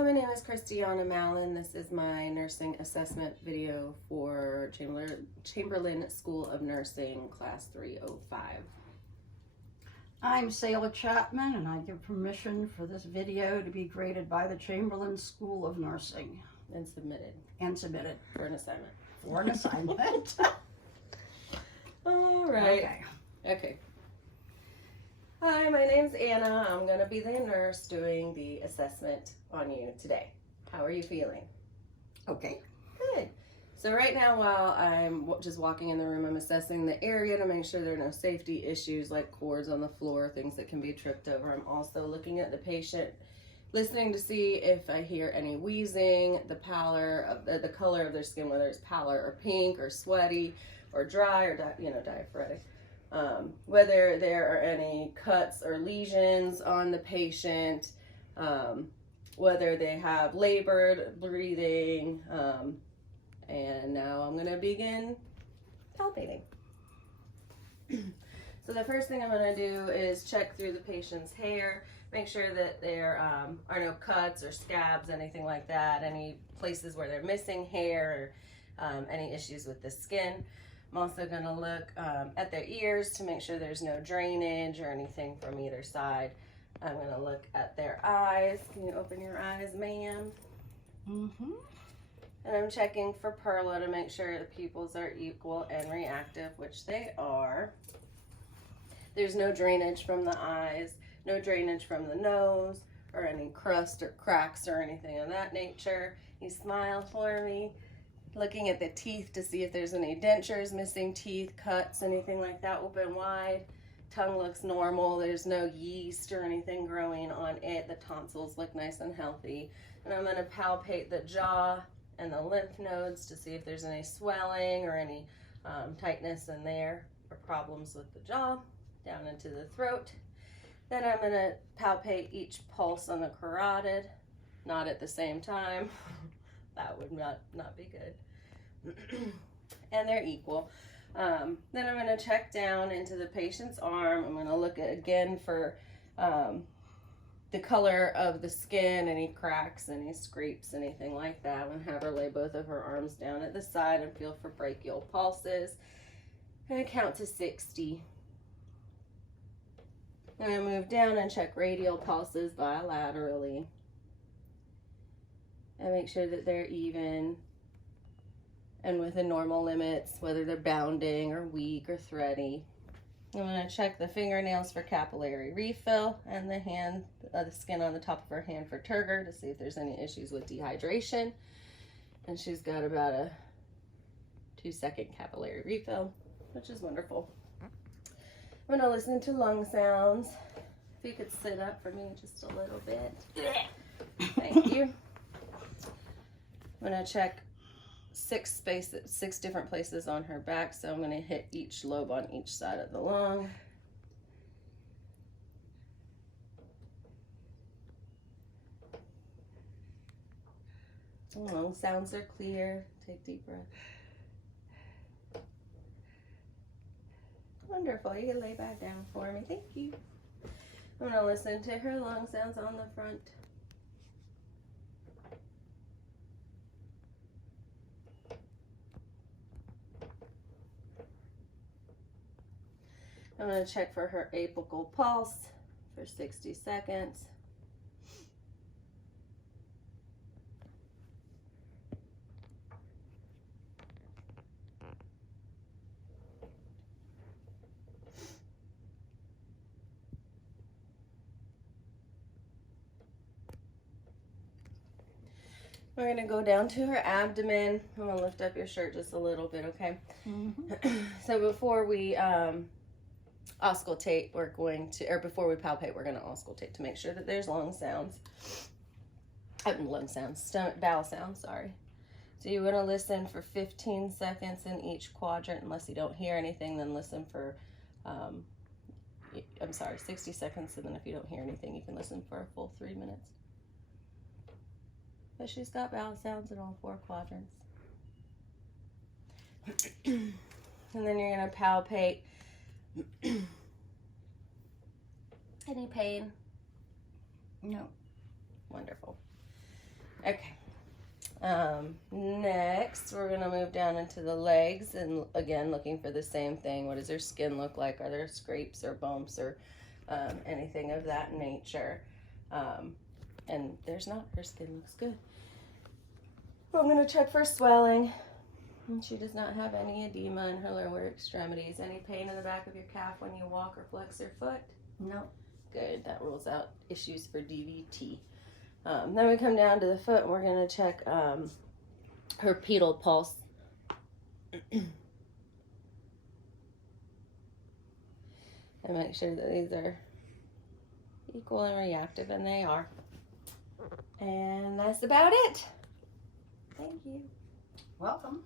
Hello, my name is Christiana Mallon. This is my nursing assessment video for Chamberlain School of Nursing, Class 305. I'm Sayla Chapman, and I give permission for this video to be graded by the Chamberlain School of Nursing. And submitted. For an assignment. All right. Okay. Hi, my name's Anna. I'm going to be the nurse doing the assessment on you today. How are you feeling? Okay. Good. So right now, while I'm just walking in the room, I'm assessing the area to make sure there are no safety issues like cords on the floor, things that can be tripped over. I'm also looking at the patient, listening to see if I hear any wheezing, the pallor of the color of their skin, whether it's pallor or pink or sweaty or dry or diaphoretic. Whether there are any cuts or lesions on the patient, whether they have labored breathing, and now I'm going to begin palpating. So the first thing I'm going to do is check through the patient's hair, make sure that there are no cuts or scabs, anything like that, any places where they're missing hair, or any issues with the skin. I'm also going to look at their ears to make sure there's no drainage or anything from either side. I'm going to look at their eyes. Can you open your eyes, ma'am? Mm-hmm. And I'm checking for Perla to make sure the pupils are equal and reactive, which they are. There's no drainage from the eyes, no drainage from the nose, or any crust or cracks or anything of that nature. You smile for me. Looking at the teeth to see if there's any dentures, missing teeth, cuts, anything like that, open wide. Tongue looks normal. There's no yeast or anything growing on it. The tonsils look nice and healthy. And I'm going to palpate the jaw and the lymph nodes to see if there's any swelling or any tightness in there or problems with the jaw down into the throat. Then I'm going to palpate each pulse on the carotid, not at the same time. That would not be good. And they're equal. Then I'm going to check down into the patient's arm. I'm going to look again for the color of the skin, any cracks, any scrapes, anything like that. I'm going to have her lay both of her arms down at the side and feel for brachial pulses. And count to 60. I'm going to move down and check radial pulses bilaterally. And make sure that they're even and within normal limits, whether they're bounding or weak or thready. I'm going to check the fingernails for capillary refill and the skin on the top of her hand for turgor to see if there's any issues with dehydration. And she's got about a 2-second capillary refill, which is wonderful. I'm going to listen to lung sounds. If you could sit up for me just a little bit. Thank you. I'm going to check 6 different places on her back, so I'm going to hit each lobe on each side of the lung. Lung sounds are clear. Take deep breath. Wonderful. You can lay back down for me. Thank you. I'm going to listen to her lung sounds on the front. I'm going to check for her apical pulse for 60 seconds. We're going to go down to her abdomen. I'm going to lift up your shirt just a little bit, okay? Mm-hmm. So before we auscultate, before we palpate, we're going to auscultate to make sure that there's bowel sounds, sorry. So you want to listen for 15 seconds in each quadrant. Unless you don't hear anything, then listen for, 60 seconds, and then if you don't hear anything, you can listen for a full 3 minutes. But she's got bowel sounds in all 4 quadrants. And then you're going to palpate. Any pain? No. Wonderful. Okay. Next, we're going to move down into the legs and again looking for the same thing. What does their skin look like? Are there scrapes or bumps or anything of that nature? And there's not. Her skin looks good. I'm going to check for swelling. And she does not have any edema in her lower extremities. Any pain in the back of your calf when you walk or flex your foot? No. Good. That rules out issues for DVT. Then we come down to the foot and we're going to check her pedal pulse. And make sure that these are equal and reactive, and they are. And that's about it. Thank you. Welcome.